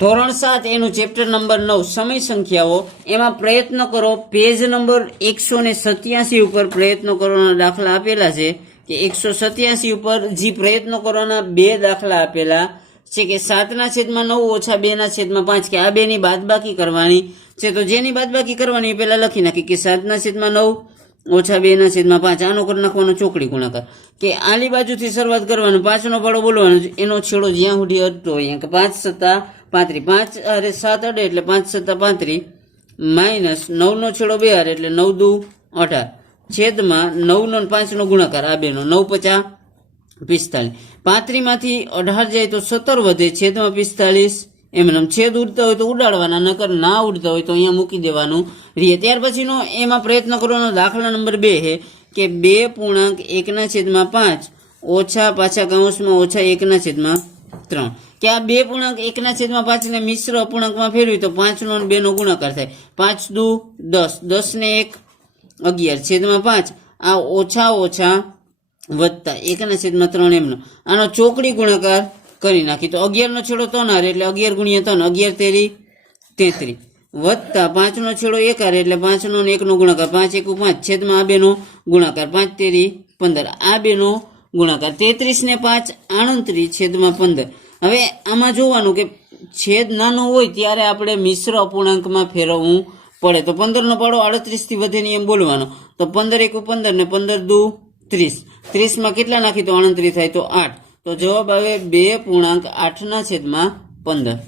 ધોરણ સાત એનું ચેપ્ટર નંબર નવ, સમય સંખ્યાઓ. એમાં પ્રયત્ન કરો, પેજ નંબર એકસો ને સત્યાસી ઉપર પ્રયત્નો કરવાના દાખલા આપેલા છે. કે એકસો સત્યાસી ઉપર જે પ્રયત્નો કરવાના બે દાખલા આપેલા. છે કે સાતના છેદમાં નવ ઓછા બેના છેદમાં પાંચ, કે આ બેની બાદબાકી કરવાની. છે તો જેની બાદબાકી કરવાની એ પહેલાં લખી નાખી કે સાતના છેદમાં નવ ઓછા બે ના છેદમાં પાંચ. આનો કરી નાખવાનો ચોકડી ગુણાકાર. કે આલી બાજુથી શરૂઆત કરવાનો પાંચનો પાડો બોલવાનો, એનો છેડો જ્યાં સુધી અડતો અહીંયા કે પાંચ સત્તા પાંત્રી. પાંચ અરે સાત અડે એટલે પાંચ સત્તા પાંત્રી. માઇનસ નવનો છેડો બે હારે એટલે નવ દુ અઢાર. છેદમાં નવનો પાંચનો ગુણાકાર. આ બેનો નવ પચાસ પિસ્તાલીસ. પાંત્રીમાંથી અઢાર જાય તો સત્તર વધે. છેદમાં પિસ્તાલીસ એમ એમ છેદ ઉડતા હોય તો ઉડાડવાના, નકર ના ઉડતા હોય તો અહીંયા મૂકી દેવાનું. રીએ, ત્યાર પછીનો એમાં પ્રયત્ન કરવાનો દાખલા નંબર બે છે કે બે પૂર્ણાંક એકના છેદમાં પાંચ, ઓછા પાછા કૌંસમાં ઓછા એકના છેદમાં ત્રણ. કે આ બે પૂર્ણાંક એકના છેદમાં પાંચને મિશ્ર અપૂર્ણાંકમાં ફેરવી તો પાંચનો અને બેનો ગુણાકાર થાય. પાંચ, દુ, દસ. દસ ને એક, અગિયાર. છેદમાં પાંચ, આ ઓછા ઓછા વધતા એકના છેદમાં ત્રણ એમનો. આનો ચોકડી ગુણાકાર કરી નાખી. તો અગિયારનો છેડો ત્રણ હારે એટલે અગિયાર ગુણ્યા ત્રણ, અગિયાર તેરી તેત્રીસ વત્તા પાંચનો છેડો એક હારે એટલે પાંચનો ને એકનો ગુણાકાર પાંચ એકુ પાંચ. છેદમાં આ બેનો ગુણાકાર પાંચ, તેરી પંદર. આ બેનો ગુણાકાર તેત્રીસ ને પાંચ, આણત્રીસ, છેદમાં પંદર. હવે આમાં જોવાનું કે છેદ નાનો હોય ત્યારે આપણે મિશ્ર અપૂર્ણાંકમાં ફેરવવું પડે. તો પંદરનો પાડો આડત્રીસથી વધેની એમ બોલવાનો. તો પંદર એકુ પંદર ને પંદર દુ ત્રીસ. ત્રીસમાં કેટલા નાખી તો આણત્રીસ થાય તો આઠ. તો જવાબ આવે બે પૂર્ણાંક આઠના છેદમાં પંદર.